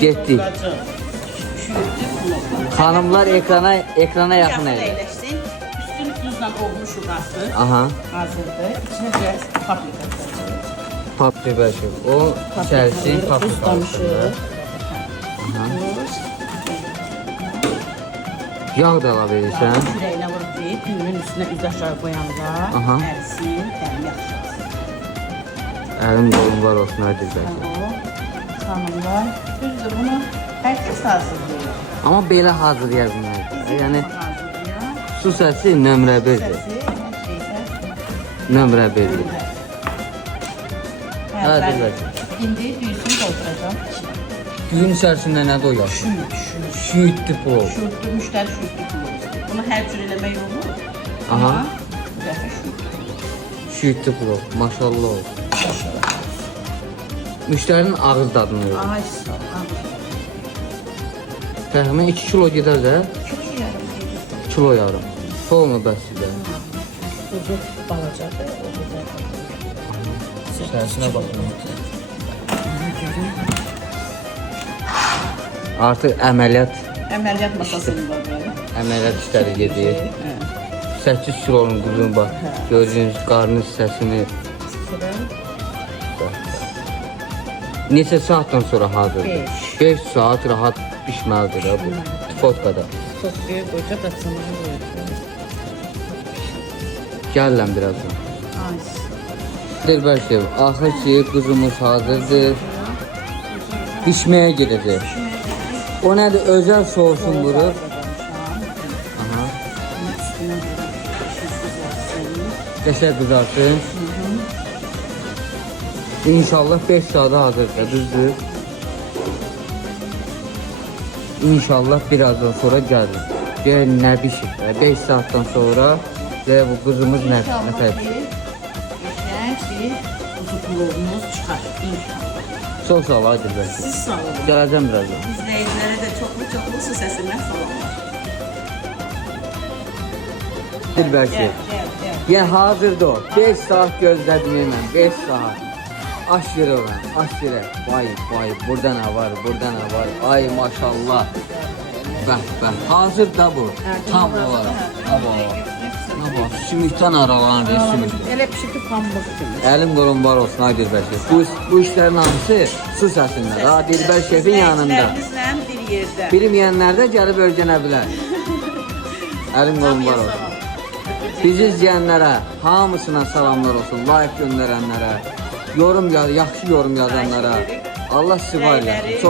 Getdik. Hanımlar ekrana yaxın əyləşsin. Üstünü duzla olmuşuq artıq. Aha. Hazırdır. İçinə biraz paprika koyacağıq. Paprika şu. O içərisi paprika. Yağ da əlavə edirsən. Ürəyinə vurub deyil, düyünün üstünə üz aşağı qoyanda ərsin, dərin yaxşı olsun. Əlim qolum var olsun, hadi bəlkə. Xanımlar, düzdür, bunu hər kəs hazırlayır. Amma belə hazırlaya bilməz. Yəni, su səsi nömrə 1-dir. Nömrə 1-dir. Hadi bəlkə. İndi düyüsünü dolduracağım. Düyün içərisində nədir o yaş? Şüyüddü plov. Şüyüddü, müştəri şüyüddü plov. Bunu hər cür eləmək olur. Aha. Bu dəfə şüyüddü. Şüyüddü plov, maşallah olsun. Müştərinin ağız dadını verir. Ay sağ ol. Təxminən 2 kilo gedər də? Kilo yarım gedir. Kilo yarım. Olma bəs sizə. Tuzu balacadır, o güzel. İçərisinə baxın. Artıq əməliyyat Masasındadır. Əməliyyat işləri gedir. 8 kilonun quzun bax. Gördüyünüz qarnın hissəsini. Neçə saatdan sonra hazırdır? 5 saat rahat pişməlidir bu fotkada. Fotkaya qoyacaq, açılmağa qoyacaq. Gəlirəm birazdan. Ay. Dilbərşev, axır ki quzumuz hazırdır. Pişməyə gedəcək. O nədir? Özəl soğusun vurur. Aha. Qəşəng qızarsın. İnşallah 5 saata hazırdır, düzdür. İnşallah birazdan sonra gəlir. Gəl nə bişir? 5 saatdan sonra və bu quzumuz nə pişir? Kuzu plovumuz çıxar inşallah. Çox sağ ol, Adil bəy. Siz sağ olun. Gələcəm birazdan. İzləyicilərə də çoxlu su səsindən salamlar. Dilbərşev. Ya hazırdır o. 5 saat gözlədim mən. 5 saat. Aş yerə olan, aş yerə. Vay, burada nə var, burada nə var. Ay maşallah. Bəh. Hazır da bu. Tam olaraq. Bak, sümükdən aralanır, sümük. Elə pişir ki, pambıq kimi. Əlim qolum var olsun, ay Dilbərşev. Bu işlərin hamısı su səsində. Daha Dilbərşevin yanında. İzləyicilərimizlə bir yerdə. Bilməyənlər də gəlib öyrənə bilər. Əlim qolum var olsun. Bizi izləyənlərə hamısına salamlar olsun. Like göndərənlərə, yaxşı yorum yazanlara. Allah sizi var eləsin.